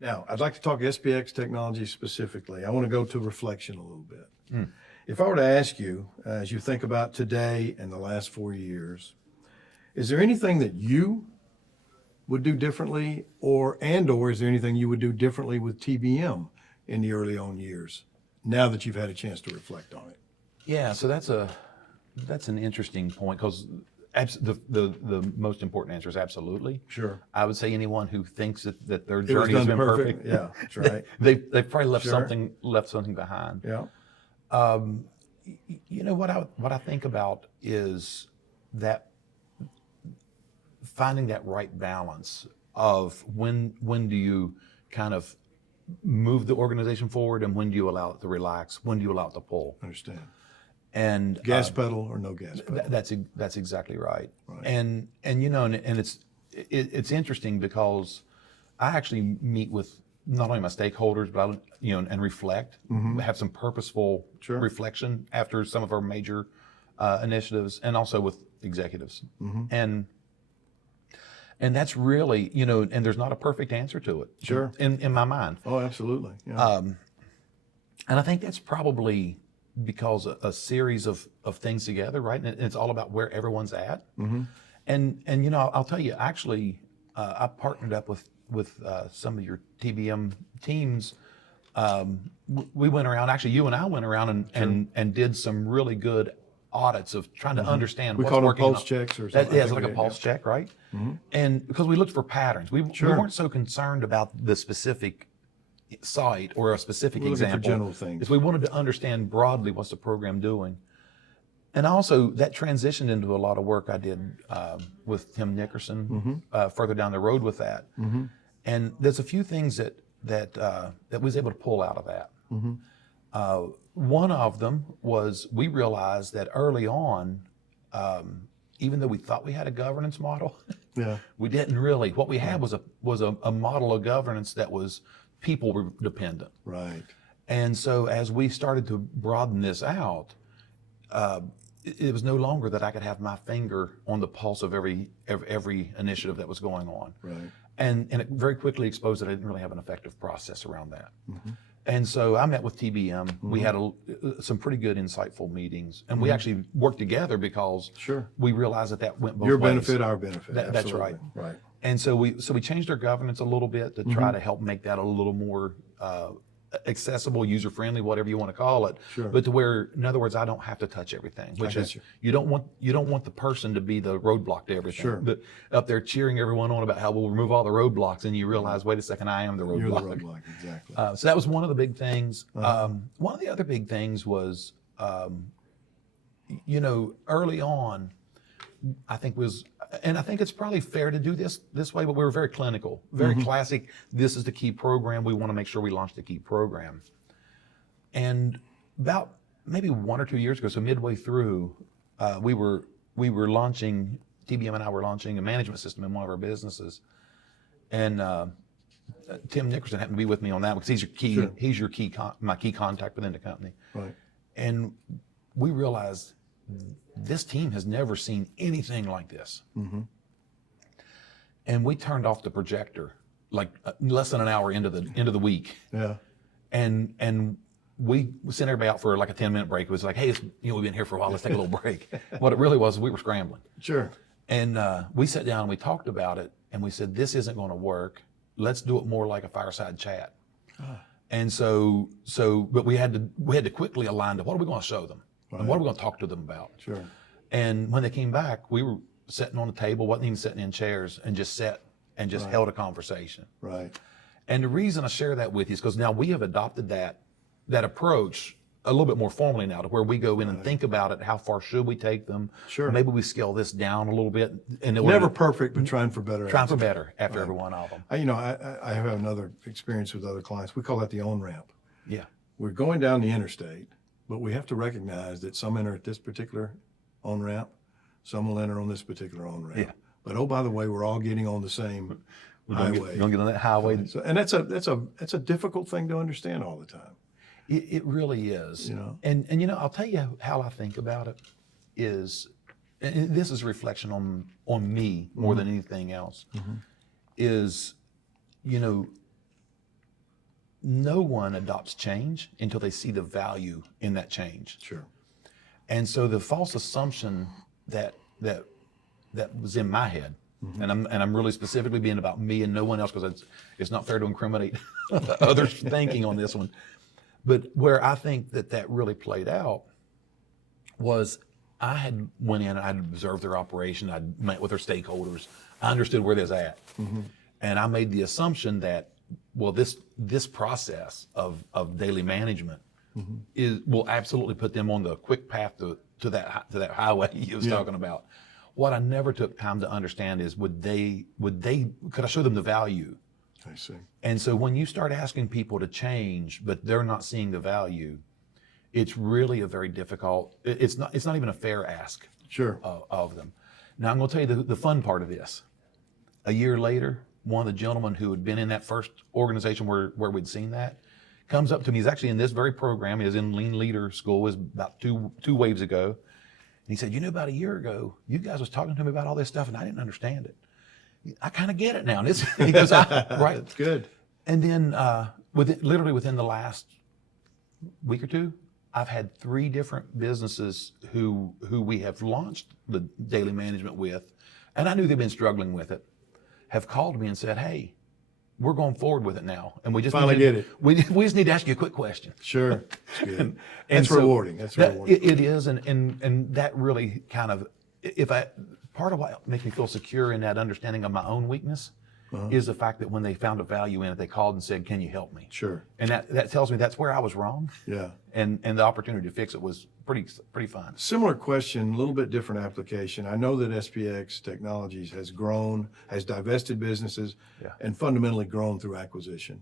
Now, I'd like to talk SPX technology specifically. I want to go to reflection a little bit. If I were to ask you, as you think about today and the last 4 years, is there anything that you would do differently, or is there anything you would do differently with TBM in the early on years, now that you've had a chance to reflect on it? Yeah, so that's an interesting point, because the most important answer is absolutely. Sure. I would say anyone who thinks that their It was journey has done been perfect. Yeah, that's right. they've probably left Sure. something behind. Yeah. You know what I think about is that finding that right balance of when do you kind of move the organization forward, and when do you allow it to relax, when do you allow it to pull. Understand. And Gas pedal or no gas pedal? that's exactly right. Right. And it's interesting, because I actually meet with not only my stakeholders, but and reflect, have some purposeful Sure. reflection after some of our major initiatives, and also with executives. And that's really, and there's not a perfect answer to it. Sure. In my mind. Oh, absolutely. Yeah. And I think that's probably because a series of things together, right? And it's all about where everyone's at. And I'll tell you, actually, I partnered up with some of your TBM teams. We went around, actually you and I went around and did some really good audits of trying to understand We what's call them working. pulse checks or something. Yeah, it's like a pulse check, right? And because we looked for patterns, we weren't so concerned about the specific site or a specific We're looking for example. general things. Is we wanted to understand broadly what's the program doing. And also that transitioned into a lot of work I did with Tim Nickerson further down the road with that. And there's a few things that was able to pull out of that. One of them was, we realized that early on, even though we thought we had a governance model, Yeah. we didn't really. What we had was a model of governance that was people dependent. Right. And so as we started to broaden this out, it was no longer that I could have my finger on the pulse of every initiative that was going on. Right. And it very quickly exposed that I didn't really have an effective process around that. And so I met with TBM. We had some pretty good, insightful meetings, and we actually worked together, because Sure. we realized that went both Your ways. benefit, our benefit. That's Absolutely. right. Right. And so we changed our governance a little bit to try to help make that a little more accessible, user-friendly, whatever you want to call it. Sure. But to where, in other words, I don't have to touch everything. Which get is, you. you don't want the person to be the roadblock to everything. Sure. But up there cheering everyone on about how we'll remove all the roadblocks, and you realize, wait a second, I am the roadblock. You're the roadblock, exactly. So that was one of the big things. One of the other big things was, early on, I think it's probably fair to do this way, but we were very clinical, very classic. This is the key program. We want to make sure we launch the key program. And about maybe 1 or 2 years ago, so midway through, we were launching, TBM and I were launching a management system in one of our businesses. And Tim Nickerson happened to be with me on that, because he's your key, Sure. he's your my key contact within the company. Right. And we realized this team has never seen anything like this. And we turned off the projector like less than an hour into the week. Yeah. And we sent everybody out for like a 10-minute break. It was like, hey, we've been here for a while. Let's take a little break. What it really was, we were scrambling. Sure. And we sat down and we talked about it, and we said, this isn't going to work. Let's do it more like a fireside chat. And but we had to quickly align to what are we going to show them, and what are we going to talk to them about. Sure. And when they came back, we were sitting on the table, wasn't even sitting in chairs, and just held a conversation. Right. And the reason I share that with you is because now we have adopted that approach a little bit more formally now, to where we go in and think about it. How far should we take them? Sure. Maybe we scale this down a little bit. And Never perfect, but trying for better. trying for better after every one of them. I have another experience with other clients. We call that the on ramp. Yeah. We're going down the interstate, but we have to recognize that some enter at this particular on ramp, some will enter on this particular on ramp. Yeah. But oh, by the way, we're all getting on the same highway. You're gonna get on that highway. So, and that's a difficult thing to understand all the time. It really is. And I'll tell you how I think about it is, and this is a reflection on me more than anything else, is, no one adopts change until they see the value in that change. Sure. And so the false assumption that was in my head, and I'm really specifically being about me and no one else, because it's not fair to incriminate others' thinking on this one. But where I think that really played out was I had went in and I'd observed their operation, I'd met with their stakeholders, I understood where they're at, and I made the assumption that, well, this process of daily management will absolutely put them on the quick path to that highway you was talking about. What I never took time to understand is could I show them the value? I see. And so when you start asking people to change, but they're not seeing the value, it's really a very difficult, it's not even a fair ask Sure. of them. Now I'm going to tell you the fun part of this. A year later, one of the gentlemen who had been in that first organization where we'd seen that comes up to me. He's actually in this very program. He was in Lean Leader School. It was about two waves ago. And he said, about a year ago, you guys was talking to me about all this stuff and I didn't understand it. I kind of get it now. He goes, right. That's good. And then literally within the last week or two, I've had 3 different businesses who we have launched the daily management with, and I knew they've been struggling with it, have called me and said, hey, we're going forward with it now. And we just Finally get it. We just need to ask you a quick question. Sure. It's good. And That's so rewarding. That's rewarding. It is, and that really kind of, part of what makes me feel secure in that understanding of my own weakness is the fact that when they found a value in it, they called and said, can you help me? Sure. And that tells me that's where I was wrong. Yeah. And the opportunity to fix it was pretty fun. Similar question, a little bit different application. I know that SPX Technologies has grown, has divested businesses, and fundamentally grown through acquisition.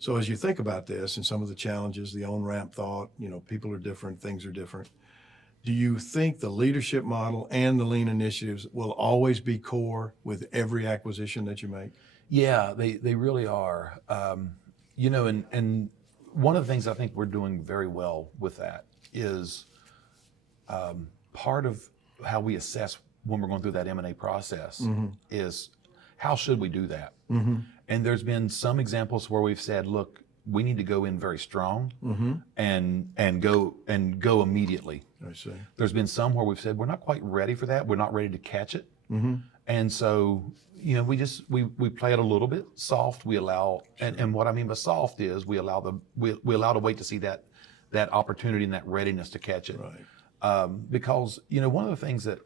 So as you think about this and some of the challenges, the on-ramp thought, people are different, things are different. Do you think the leadership model and the lean initiatives will always be core with every acquisition that you make? Yeah, they really are. And one of the things I think we're doing very well with that is part of how we assess when we're going through that M&A process is how should we do that? And there's been some examples where we've said, look, we need to go in very strong and go immediately. I see. There's been some where we've said we're not quite ready for that. We're not ready to catch it. And so, we play it a little bit soft. We allow, and what I mean by soft is we allow to wait to see that opportunity and that readiness to catch it. Right. Because, one of the things that,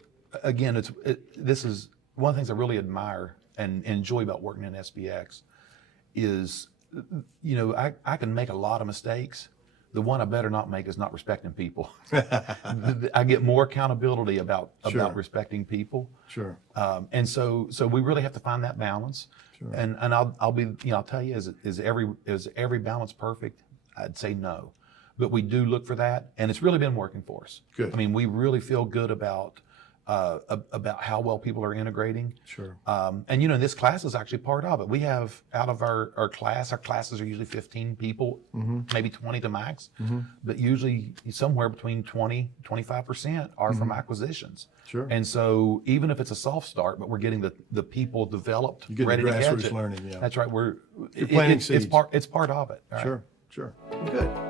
again, this is one of the things I really admire and enjoy about working in SPX is, I can make a lot of mistakes. The one I better not make is not respecting people. I get more accountability about respecting people. Sure. And so we really have to find that balance. Sure. And I'll tell you, is every balance perfect? I'd say no, but we do look for that, and it's really been working for us. Good. I mean, we really feel good about how well people are integrating. Sure. And this class is actually part of it. We have out of our classes are usually 15 people, maybe 20 to max, but usually somewhere between 20-25% are from acquisitions. Sure. And so even if it's a soft start, but we're getting the people developed, You get ready the to catch grassroots it. learning, yeah. That's right. planting It's seeds. part of it. All right? Sure. Good.